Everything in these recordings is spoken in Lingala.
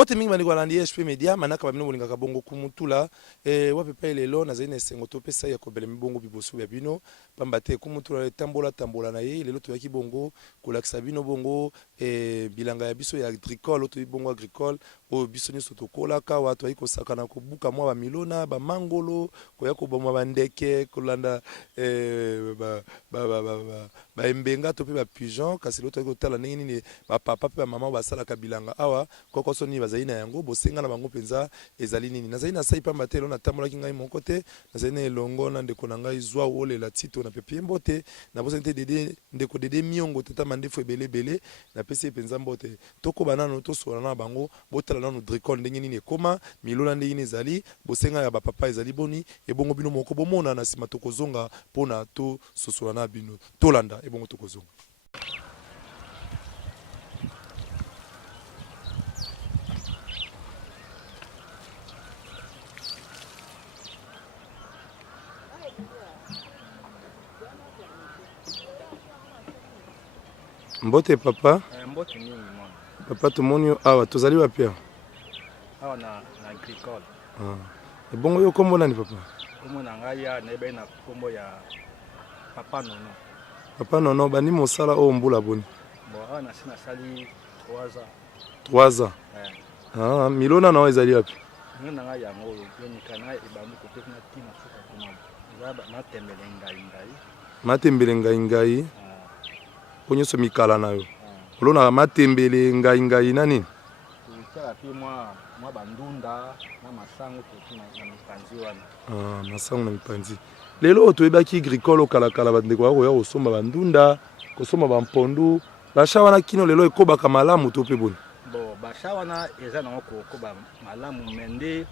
Mbote mingi bandi kwa SP Media manaka ba bino bolingaka bongo kumutula wape pa lelo na zaine sengo to pesa ya kobele mbongo bibosu ya bino pamba te kumutula tambola na ye lelo to yaki bongo kolakisa bino bongo bilanga ya biso ya agricole to bongo agricole o biso nyoso to kolaka watu ayiko sakana ko buka mwa ba milona ba mangolo ko yako bomwa ba ndeke kolanda ba embenga to pe ba pigeon kasi loto yako tala nini ba papa pe ba mama ba sala kabilanga awa koko soni bazaina yango bosenga na bango penza ezali nini nazaina sai pamba te lona tambola kingai mon côté nazaina elongo na ndeko na ngai zwa ole la tito na pepe mbote na bosente dede ndeko dede miongo tata mandefu ebele na pese penza mbote toko banano to sola na bango botala nanu dricol ndenge nini ekoma milona ndenge nini ezali bosenga ya ba papa ezali boni ebongo bino moko bomona na sima tokozonga pona to sosola na bino tolanda ebongo tokozonga. Mbote papa. Mbote mingi mwana. Papa tumonyo awa tozali wapi? Awa na agricole. Ebongo yo kombo nani papa? Kombo na ngai ya nebe na kombo ya Papa Nono. Papa Nono bani mosala o mbula boni. Bon awa na sina sali 3 ans. 3 ans. Milona na ezali wapi? Milona ngai ya ngolo yonikana ebamu kote na tina suka kuna. Zaba na tembele ngai. Matembele ngai. Ponyoso mikala nayo. Olona matembele ngai nani? Tutala pi mwa bandunda na masango na mipanzi wana. Masango na mipanzi. Lelo toyebaki agricole kala bandeko yako ya kosomba bandunda, kosomba bampondu. Basha wana kino lelo ekobaka malamu to pe boni. Bon, basha wana eza na kokoba malamu mende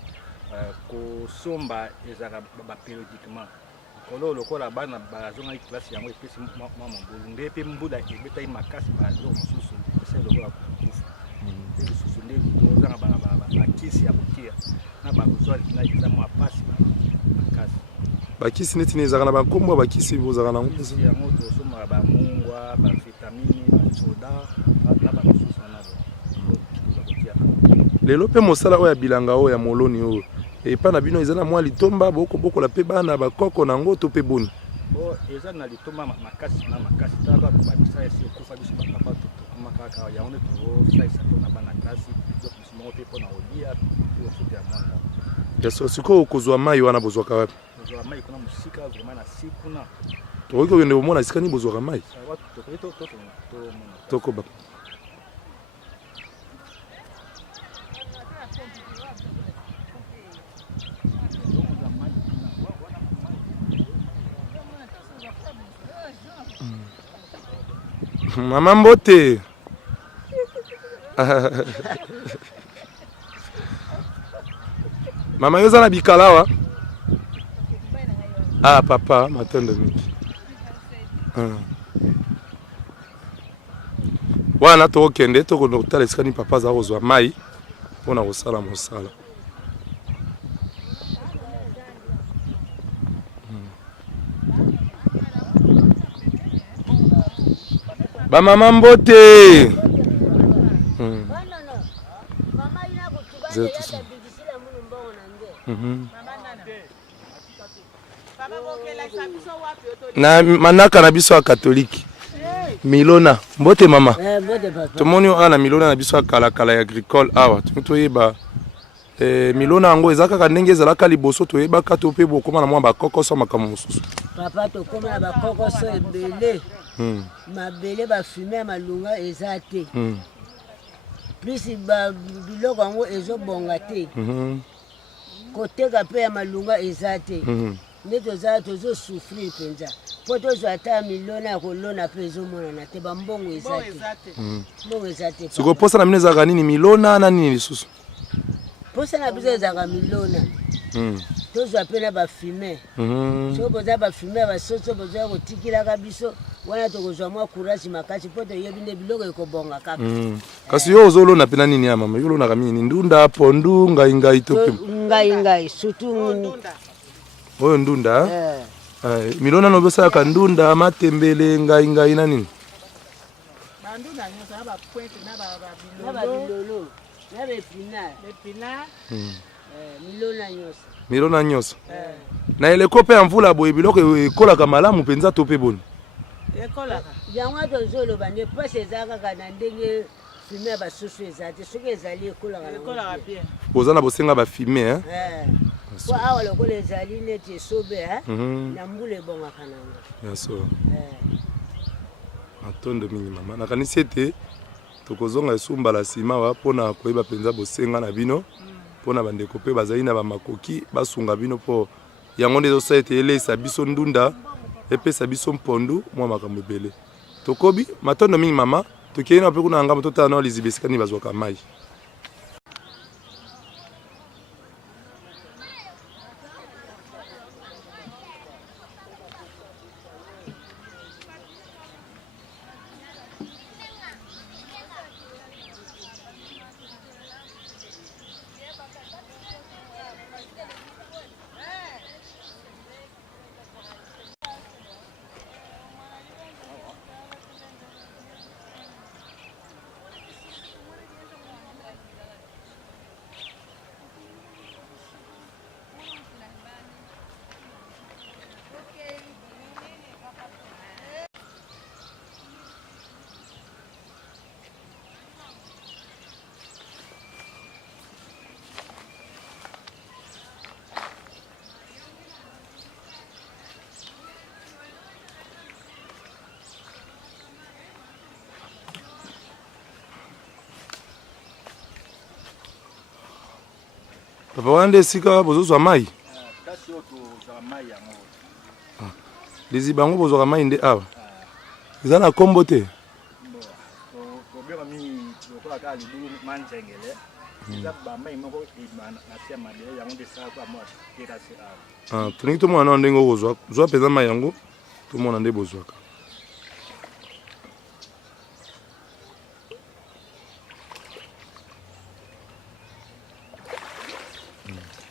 kosomba ezaka ba périodiquement. Kolo lokola bana bazonga classe yango epesi mama mbulunde pe mbula ebeta makasi bazo mususu ese lokola kufa. Mususu nde tozanga ba kisi ya bokia na ba kuzwa na examen apasi makasi. Bakisi neti nezaka na bankombo bakisi bozaka na nguzi yango tosoma ba mungwa ba vitamine ba soda na ba mususu na bo. Lelo pe mosala oya bilanga oya moloni oyo. Epa na bino ezana mwa litomba boko la pe bana bakoko nango to pe boni. Bo ezana litomba makasi taka ko babisa esi okufa biso ba papa to makaka ya one to saisa to na bana klasi to musimo pe pona olia to sote ya mwana. Yeso siko kozwa mai wana bozwaka wapi? Bozwa mai kuna musika vraiment na sikuna. To ko ngende bomona sikani bozwaka mai. Toko ba. Mama Mbote. Mama yoza na bikalawa. Papa, matende mingi. Wana to okende to ko notala skani papa za kozwa mai pona kosala mosala. Ba Mama Mbote. Na manaka na biso ya katoliki. Milona. Mbote mama. Tomoni ana Milona na biso ya kala ya agricole awa. Toyeba Milona yango ezaka ka ndenge ezalaka liboso toyeba ka to pe bokoma na mwa bakokoso makambo mosusu. Papa to koma na bakokoso ebele. Mabele ba fumer malunga ezate. Plus ba biloko yango ezobonga te. Koteka pe ya malunga ezate. Neto za tozo souffrir penza. Poto zo ata milona ya kolona pe ezomona na te bambongo ezate. Mbongo ezate. Siko posa na mine za nini Milona na nini lisusu? Posa na biso za milona. Tozo apena ba fumer. So boza ba fumer ba soso boza kotikila ka biso. Wana tokozwa mwa courage makasi poto yebinde biloko ekobonga kaka. Kasi yo ozolona pena nini ya mama? Yo lona kamini ndunda pondu ngai to pe. Ngai surtout Oyo ndunda? Milona no besa ka ndunda matembele ngai na nini? Bandunda nyosa ba point na ba bilolo. na bepina milona nyonso. Milona nyonso. Na eleko pe mvula boye biloko ekolaka malamu penza to pe boni. Ekolaka. Yango tozoloba ne pese ezaka na ndenge fume basusu ezate soki ezali ekolaka bien. Bozana bosenga ba fumer Po awa lokola ezali neti esobe na mbula ebongaka nango. Yaso. Atondo mingi mama. Nakanisi ete tokozonga esumba la sima wa pona koyeba penza bosenga na bino. Pona bandeko pe bazali na bamakoki basunga bino po yango ndezo sa ete elesa biso ndunda epesa biso mpondu mwa makambo ebele. Tokobi matondo mingi mama tokei na pe kuna ngamba totala na lizibesika ni bazwaka mai. Papa wande sika bozozwa mai. Kasi oto za mai yango. Lezi bango bozwa mai nde awa. Eza na kombo te. To beba mi lokola ka libu manjengele. Eza ba mai moko na sia mabele yango de sa kwa mo teka se awa. Tuningi to mwana ndenge bozwa. Zwa peza mai yango. To mwana nde bozwaka.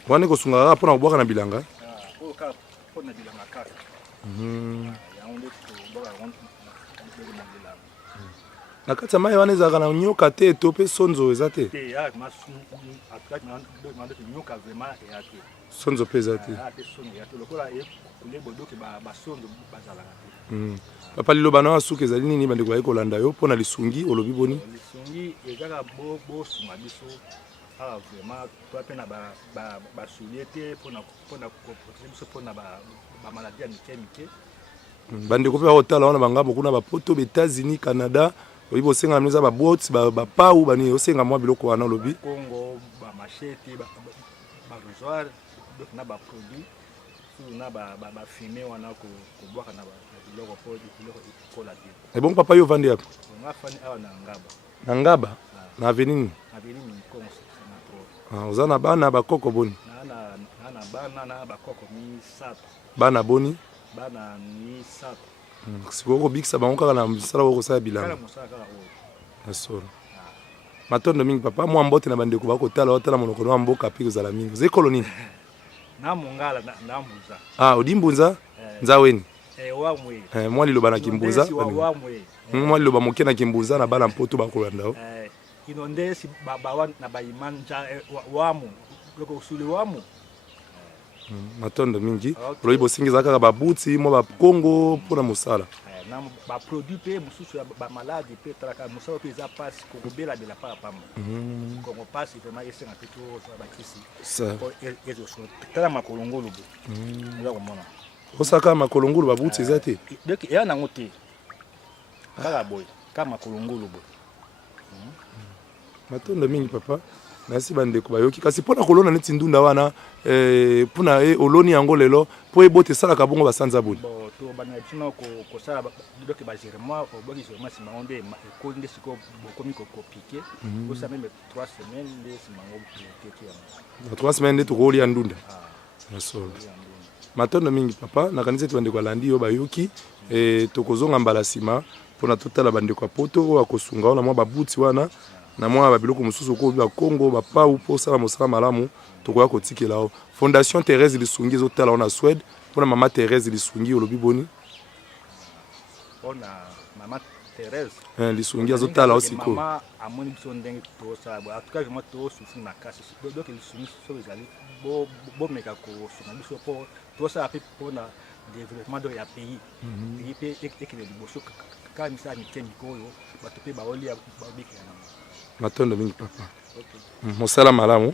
Wane kosunga kaka pona kubwaka na bilanga? Oyo kaka pona bilanga kaka. Yango nde tobwaka yango na bilanga. Na kati ya mai wana ezalaka na nyoka te to pe sonzo eza te? Te, nyoka vraiment eya te. Sonzo pe eza te? Te sonzo eya te. Lokola kulebo doki basonzo bazalaka te. Papa liloba na suki ezali nini bandeko baye kolanda yo pona lisungi olobi boni? Lisungi ezaka bosunga biso. Ah, vraiment, toi, tu as soulié pour la maladie à Miké. Bandeko pe hotala wana banga beaucoup na ba poto États-Unis, Canada, oyi bosenga mneza ba boats ba pau bani osenga mwa biloko wana lobi. Congo, ba machete, ba rasoir, donc na ba produit, na ba fumer wana ko boire na ba biloko po biloko kola bien. Et bon papa yo vandi hapo. On a fani awa na Ngaba. Na Ngaba? Na avenue. Avenue Congo. Ozana bana bakoko boni. Na bana na bakoko misato. Bana boni. Bana misato. Sikoko bikisa bango kaka na msala woko sa bilanga. Kala musala kala oyo. Asoro. Matondo mingi papa mwa mbote na bandeko bakotala otala monoko na mboka pe kozala mingi. Ze koloni. Na mongala na mbuza. Odimbunza? Nzaweni. Wamwe. Mwa liloba na kimbuza. Wamwe. Mwa liloba moke na kimbuza na bana mpoto bakolanda o. Inonde si bawa na baimanja wamu loko usuli wamu matondo mingi loyi bosingiza kaka babuti mo ba Congo pona musala na ba produit pe mususu ba maladi pe traka musala pe za passe ko bela bela pa pam ko passe vraiment esenga pe to ba kisi ça ezo so tala makolongolo bo za ko mona osaka makolongolo babuti ezate donc ya na ngote kala boy kama makolongolo bo matondo mingi papa nasi bandeko bayoki kasi pona kolona neti ndunda wana pona oloni yango lelo po ebote salaka bongo basanza boni bo to bana tino ko sala doki ba gerement o boki gerement si mangonde ko nde siko bokomi ko piquer ko ça même 3 semaines les si mango piquer 3 semaines to koli ndunda so matondo mingi papa na kanisa bandeko alandi yo bayoki tokozonga mbala sima pona totala bandeko apoto akosunga ona mwa babuti wana na mwa babiloko mosusu ko ba Congo ba pau po sala mosala malamu tokoya kotikela o Fondation Thérèse Lisungi ezotala ona Suède pona mama Thérèse Lisungi olobi boni ona mama Thérèse. Lisungi azotala aussi ko. Maman amoni biso ndenge to ça. En tout cas vraiment to souffrir na casse. Donc Lisungi so ezali bo meka ko sona biso po to ça pe pona développement de ya pays. Pays pe ekele liboso ka misa ni kemiko yo bato pe baoli ya babika na. Matondo mingi papa. OK. Mosala malamu.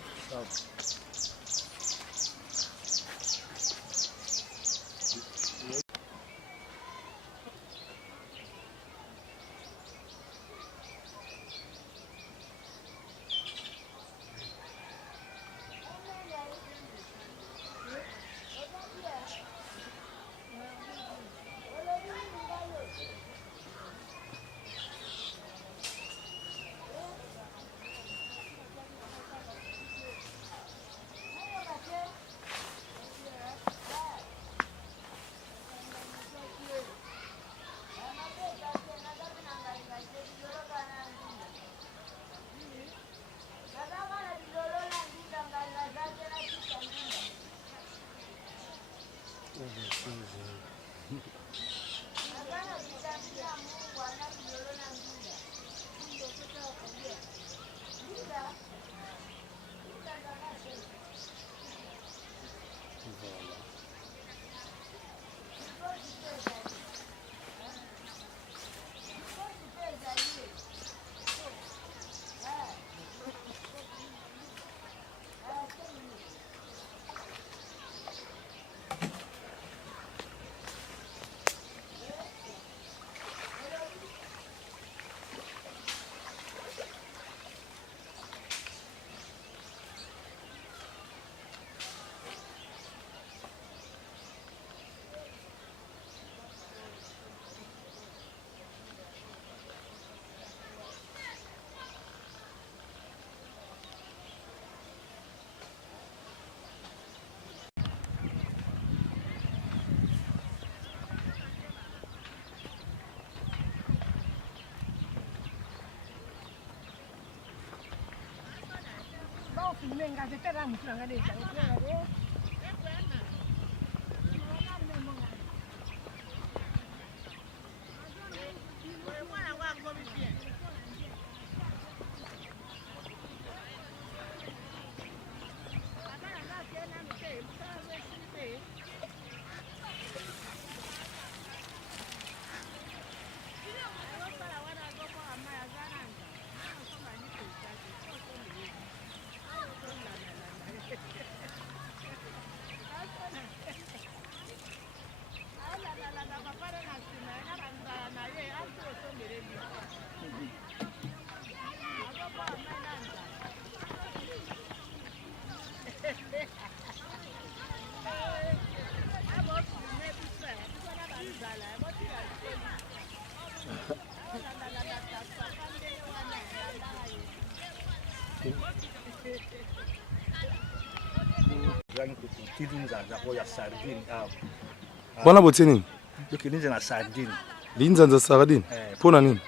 Bona botini. Donc linza na sardine. Linza za sardine. Pona nini?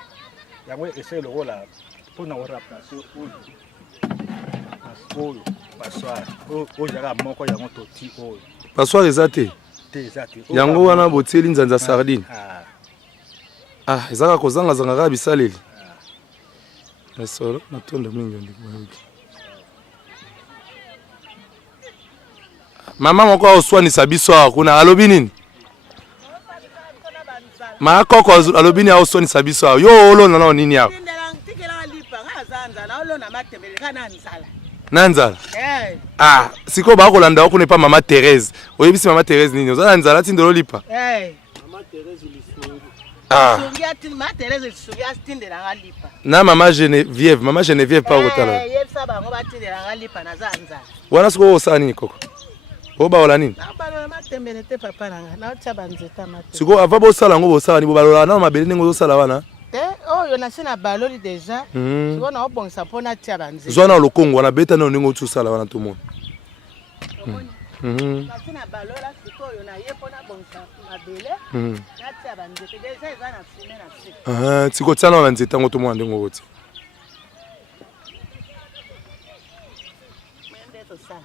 Yango essaye le rôle pona ora place oyo. Passoir. O jara moko yango toti oyo. Passoir ezate. Yango wana botie linza za sardine. Ezaka kozanga zanga ka bisaleli. Esolo matondo mingi ndikubuki. Mama moko oswanisa biso kuna alobi nini? Ma koko alobi ni oswanisa biso yo olona na nini yako? Nanzala. Siko ba kolanda ko ne pa mama Thérèse. Oyebisi mama Thérèse nini? Ozala nzala tindolo lipa. Mama Thérèse lisungi ati mama Thérèse lisungi atindela ngalipa. Na mama Geneviève pa kotala. Yebisa bango batindela ngalipa na zanza. Wana siko osala nini koko? Oba ola nini? Siko ava bosala ngo bosala ni bobalola na mabele ngo bosala wana. Oyo na sina baloli deja. Siko na obongisa pona tia banze. Zwana lokongo wana beta na ngo tusala wana to mona. Na sina balola siko yo na ye pona bongisa mabele. Na tia banze deja eza na fumé na siko. Siko tsana banze tango to mona ngo boti. Mwende to sa.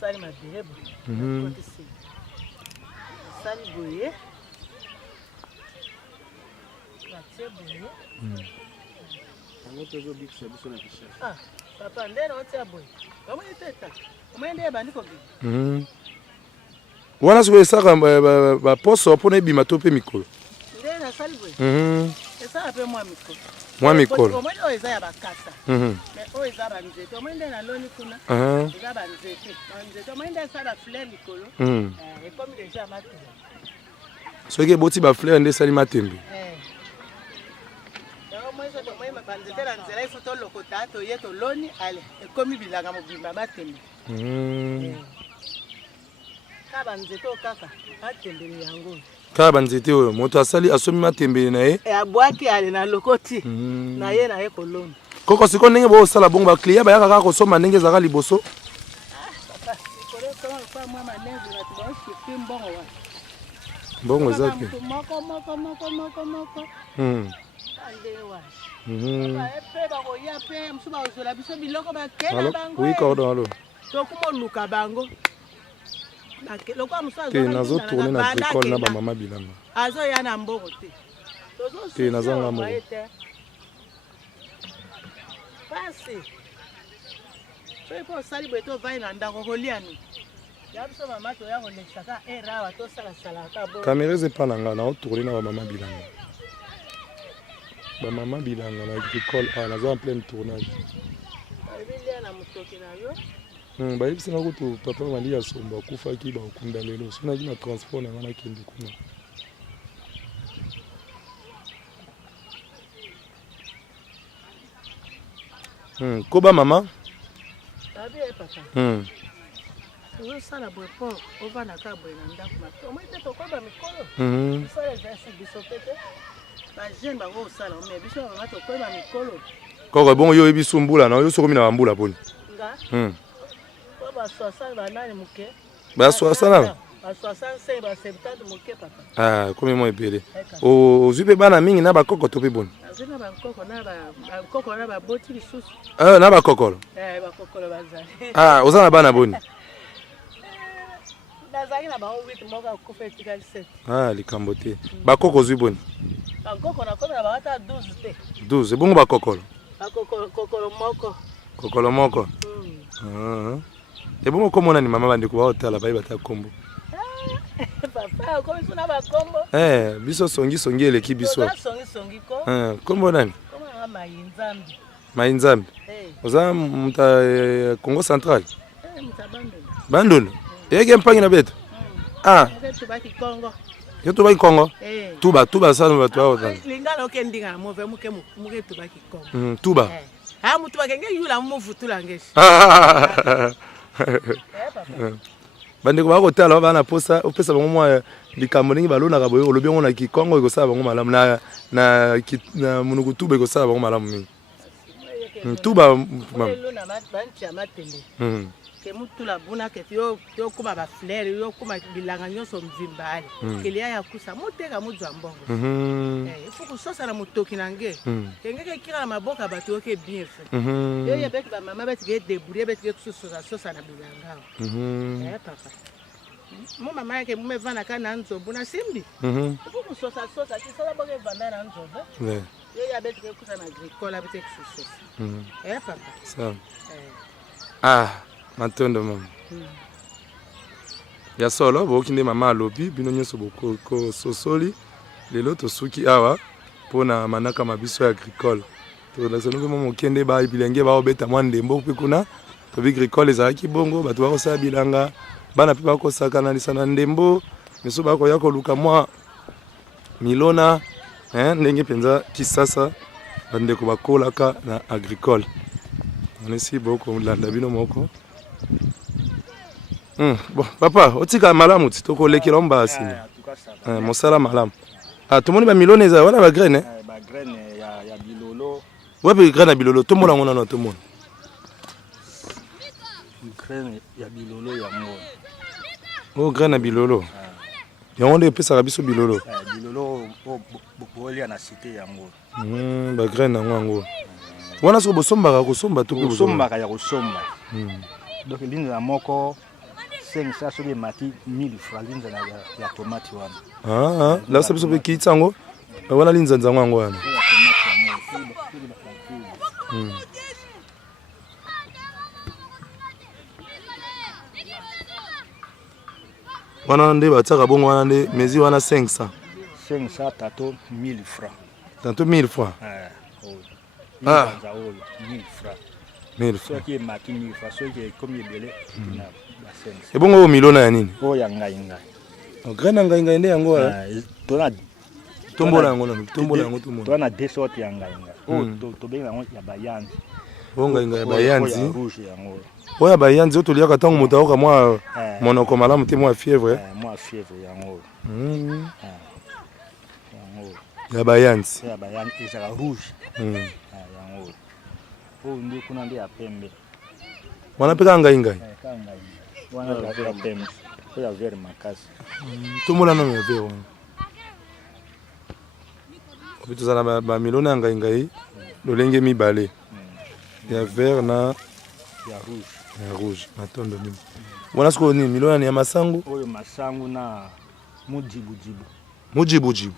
Sali mabele. Sali boye. Papa, ndena otia boy. Comment était-ce? Comment ndé bandi ko bi? Wana siko esaka ba poso pona ebima to pe mikolo. Ndena sali boy. Esa pe moi mikolo. Moi mikolo. Comment o eza ya bakasa. Mais o eza ba nzete. Comment ndena loni kuna? Eza ba nzete. Ba nzete. Comment ndena sala fleur mikolo? Et comme déjà matin. Soki boti ba fleur nde sali matembe. Banzete nzela ifoto lokota to yeto loni ale ekomi bilanga mobimba matembe. Ka banzete okaka matembe yango. Ka banzete oyo moto asali asomi matembe na ye. Abwaki ale na lokoti na ye na ye koloni. Koko siko ndenge bo sala bongo ba client ba yaka ko soma ndenge zaka liboso. Papa, ikole soma kwa mama nezi na tubashi kimbongo wa. Bongo zake. Moko. Alewa. Oui, cordon, allô. Nazo tourner na agricole na ba mama bilanga. Azo ya na mbongo te. Te nazanga mo. Pasi. Soy po sali beto vai na ndako koliani. Ya biso mama to ya kolesaka era wa to sala sala ka bo. Caméra zepananga na tourner na ba mama bilanga. Ba mama bilanga na agricole nazo en plein tournage. Ba yebisi na kutu papa mali ya somba kufaki ba okunda lelo sona kina transport na ngana kende kuna. Koba mama? Abi papa. Wo sala bo po ova na ka bo na ndako ma. O mo te to koba mikolo. Sala versi bisopete. Ba jeune ba wo sala o me biso ba to koba mikolo. Koko bon yo ebisu mbula na yo sokomi na mbula poni. Nga. Ko ba 60 ba nani muke? Ba 60 ba 65 ba 70 muke papa. Ah, komi mo ebele. O zupe bana mingi na ba koko to pe boni. Azina ba koko na ba boti lisusu. Na ba kokolo. Ba kokolo bazali. Ozana bana boni. Nazali na ba 8 moka kufa tikali 7. Likambo te. Ba koko zui boni. Ba koko na koma ba ata 12 te. 12 bongo ba kokolo. Ba kokolo moko. Kokolo moko. Et bon comment on a ni maman bande ko hôtel ba ibata kombo. Papa ko suna ba kombo. Biso songi eleki biso. Songi ko. Kombo nani? Koma Mayinzambi. Mayinzambi. Oza muta Congo Central. Mutabando. Bandolo. Yeke mpangi na beto. Tubaki Congo. Yo tubaki Congo? Tuba sana watu hao tani. Lingala okendinga na move muke tubaki Congo. Tuba. Mutu bakenge yula muvutula ngeshi. Bande ko bako tala bana posa opesa bango mwa likambo ningi balona ka boyo olobi ngo na Kikongo iko sala bango malamu na munuku tuba iko sala bango malamu mingi. Tuba mama. Lona banchi amatende. Ke mutula buna ke yo kuma ba fleur yo kuma bilanga nyoso mvimbali. Kelia ya kusa muteka muzwa mbongo. Ifu kusosa na mutoki nange. Kengeke kira na maboka batu oke bien fait. Yo yebeki ba mama beti ke débrouiller beti ke kusosa na bilanga. Papa. Mo mama yake mumevana kana nzobu na simbi. Ifu kusosa kisala boke vanda na nzobu. Yo yabeti ke kusa na agricole beti kusosa. Papa. Ça. Matondo mama. Ya solo bokinde mama alobi bino nyoso boko sosoli lelo to suki awa pona manaka mabiso ya agricole. To la sonu mo kende ba bilenge ba obeta mwande mboku kuna to bi agricole ezaki bongo batu ba ko sa bilanga bana pe ba ko sakana lisana ndembo miso ba ko yako luka mwa milona ndenge penza kisasa bande ko bakolaka na agricole. Onesi boko landa bino moko. Bon, papa, otika malamu toko lekela mbasi. Mosala malamu. Tomoni ba milone eza wana ba graine. Ba graine ya bilolo. Wapi graine ya bilolo? Tomona ngona na tomona. Graine ya bilolo ya mbo. Oh, graine ya bilolo. Yango nde pesa biso bilolo. Bilolo boli na cité ya mbo. Ba graine ngo. Wana so bosombaka kosomba to pe bosombaka ya kosomba. Donc l'inde la moko 500 sur les mati 1000 francs l'inde ya tomate wana. Là ça peut kitsango wana linzanza ngwango wana wana nde batiaka bongo wana nde mezi wana 500 tato 1000 francs tanto 1000 francs ah 1000 francs 1000 francs soki emaki 1000 francs soki ekomi ebele na ba 500 ebongo oyo milona ya nini oyo ya ngai graine ngai ngai nde yango tona tombola yango tombola tona deux sortes ya ngai oyo tobenga yango ya bayanzi oyo ngai ya bayanzi rouge yango oyo ya bayanzi oyo toliaka ntango moto aoka mwa monoko malamu te mwa fièvre yango ya bayanzi ezala rouge yango oyo nde kuna nde ya pembe wana mpe kaka ngai wana ya pembe oyo ya vert makasi tombola nano ya vert wana obi tozala bamilona ya ngai lolenge mibale ya vert na ya rouge na tondo nini wana sikoyo nini milona ni ya masangu oyo masangu na mujibujibu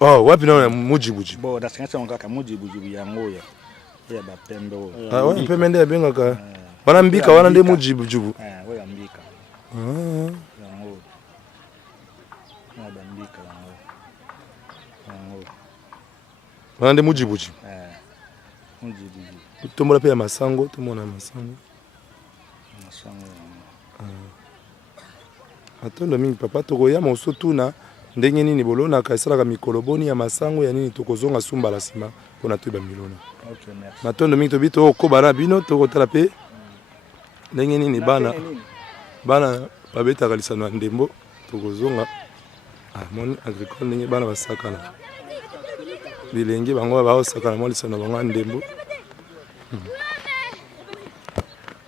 oh wapi nao ya mujibujibu bo dasingasa ngaka mujibujibu yango ya bapembe oyo wana pembe nde yabengaka wana mbika wana nde mujibujibu oyo ya mbika yango ya bambika yango wana nde mujibujibu mujibujibu tombola mpe ya masango tomona masango atondo mingi papa tokoya moso tuna ndenge nini bolonaka esalaka mikolo boni ya masango ya nini tokozonga sumbala nsima mpona toyeba milona matondo mingi tobi tokokoba na bino tokotala mpe ndenge nini bana babetaka lisano ya ndembo tokozonga moni agricole ndenge bana basakana bilenge bango baosakana mwa lisano bango ya ndembo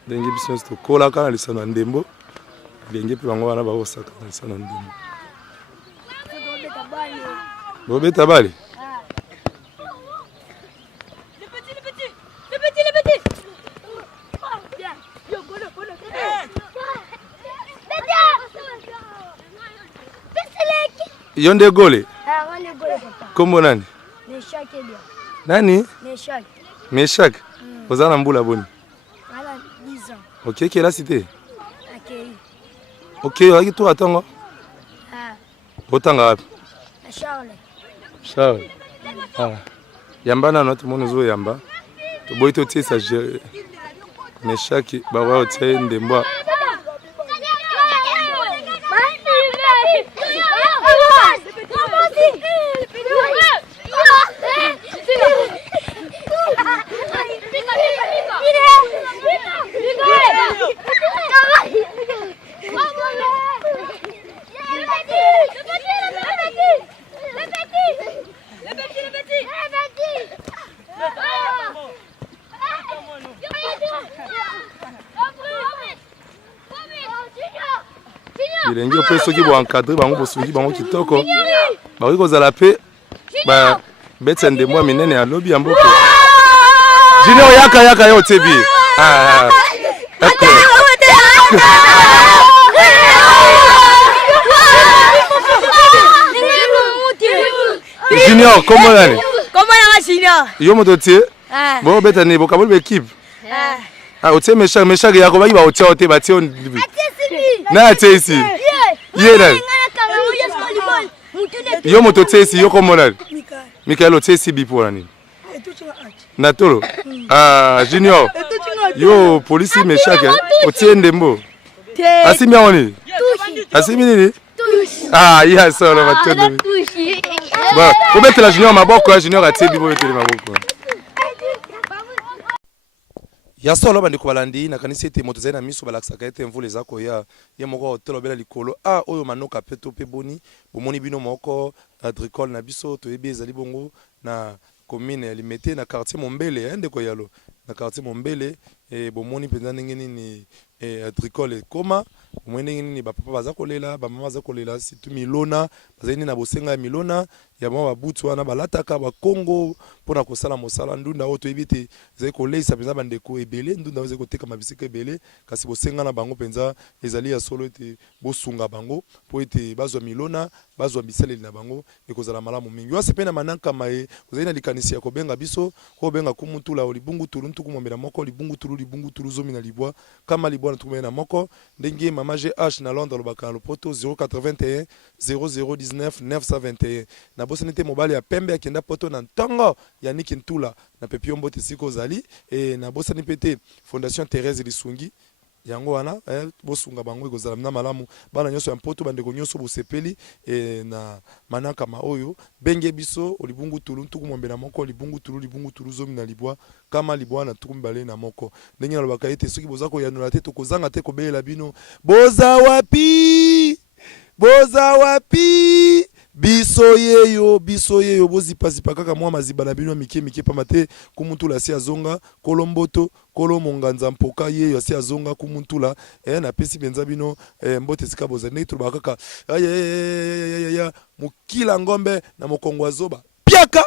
ndenge biso nyonso tokolaka na lisano ya ndembo bilenge mpe bango wana baosakana na lisano ya ndembo bobeta bale yo nde gole kombo nani nani meshak oza na mbula boni ok kelasi te ok oyaki toka ntongo otanga wapi Charles yamba nano tomoni ozoyamba toboyi totiesa meshaki bakoya kotia ndembo bilenge mpe soki boencadre bango bosungi bango kitoko bakoki kozala mpe babetisa ndembo ya minene ya lobi ya mboka junior yaka yo otebi junior kombo nani yo moto tie bobeta nini bokaboli bekipe otie meshak yako baki baotia o te batie na atie isi ye nani yo moto tie isi yo kombo nani mikael otie isi bipo na nini na tolo junior yo polisi meshak otie ndembo asimi yango nini asimi nini ya solo batondo obetela junior maboko ya junior atie bipo betele maboko ya solo bandeko balandi nakanisi ete moto ezali na miso balakisaka ete mvula eza koya ye moko otela obela likolo oyo manoka pe to pe boni bomoni bino moko agricole na biso toyebi ezali bongo na commune ya Limete na quartier Mombele ndeko yalo na quartier Mombele bomoni mpenza ndenge nini agricole ekoma omwene nini bapapa baza kolela bamama baza kolela surtout milona bazali na bosenga ya milona ya mwa babutu wana balataka bakongo mpona kosala mosala ndunda oyo toyebi ete ezali koleisa mpenza bandeko ebele ndunda ezali kotekama bisika ebele kasi bosenga na bango mpenza ezali ya solo ete bosunga bango mpo ete bazwa milona bazwa bisaleli na bango ekozala malamu mingi wase mpe na manankama ye ozali na likanisi ya kobenga biso kobenga kumutula libungutulu ntuku mombela moko libungutulu zomi na libwa kama libwa na tukumene na moko ndenge mama GH na Londres lobaka na lopoto 081 0019 921 na bosani te mobali ya pembe akenda poto na ntongo ya Niki Ntula na pepi mbote siko zali na bosani pete Fondation Thérèse Lisungi yango wana bosunga bango ekozala na malamu bana nyonso ya mpoto bandeko nyonso bosepeli na manankama oyo benge biso olibungu tulu ntuku mombe na moko libungu tulu zomi na libwa kama libwa na tuku mbale na moko ndenge na lobaka ete soki boza koyanula te tokozanga te kobelela bino boza wapi biso yeyo bozipa kaka mwa maziba na bino mike pamate kumutula si azonga kolomboto kolo monganza mpoka yeyo si azonga kumutula na pesi benza bino mbote sika boza ndenge tolobaka kaka ya mukila ngombe na mokongo azoba piaka